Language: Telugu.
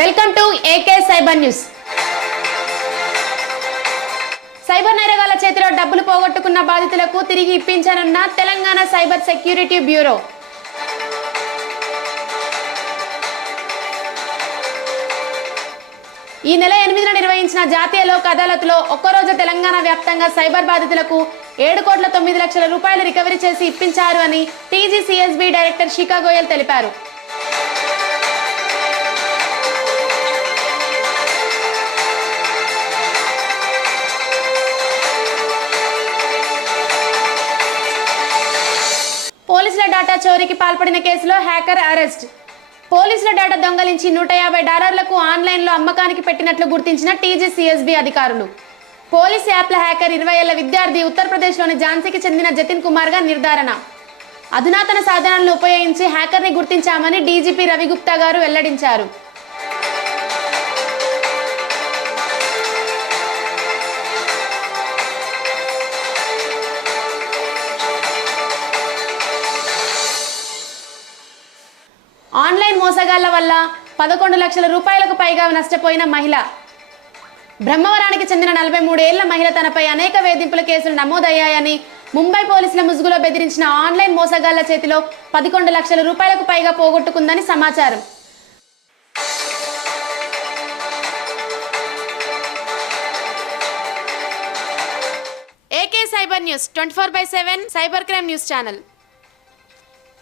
Welcome to AK cyber news. Cyber నేరగాళ్ల చేతిలో డబ్బులు పోగొట్టుకున్న బాధితులకు తిరిగి ఇప్పించనున్న తెలంగాణ సైబర్ సెక్యూరిటీ బ్యూరో. ఈ నెల 8న నిర్వహించిన జాతీయ లోక్ అదాలత్లో ఒక్కరోజు తెలంగాణ వ్యాప్తంగా సైబర్ బాధితులకు 7,09,00,000 రూపాయలు రికవరీ చేసి ఇప్పించారు అని టీజీసీఎస్బీ డైరెక్టర్ శిఖా గోయల్ తెలిపారు. పోలీసుల డేటా చోరీకి పాల్పడిన కేసులో హ్యాకర్ అరెస్ట్. పోలీసుల డేటా దొంగలించి $150 ఆన్లైన్లో అమ్మకానికి పెట్టినట్లు గుర్తించిన టీజీసీఎస్బీ అధికారులు. పోలీస్ యాప్ల హ్యాకర్ 20 ఏళ్ల విద్యార్థి ఉత్తరప్రదేశ్లోని ఝాన్సీకి చెందిన జతిన్ కుమార్గా నిర్ధారణ. అధునాతన సాధనాలను ఉపయోగించి హ్యాకర్ని గుర్తించామని డీజీపీ రవిగుప్తా గారు వెల్లడించారు. ఆన్లైన్ మోసగాళ్ల వల్ల 11 లక్షల రూపాయలకు పైగా నష్టపోయిన మహిళ. బ్రహ్మవరానికి చెందిన 43 ఏళ్ల మహిళ తనపై అనేక వేధింపుల కేసులు నమోదయ్యాయని ముంబై పోలీసుల ముసుగులో బెదిరించిన ఆన్లైన్ మోసగాళ్ల చేతిలో 11 లక్షల రూపాయలకు పైగా పోగొట్టుకుందని సమాచారం. AK cyber news 24/7 cyber crime news channel.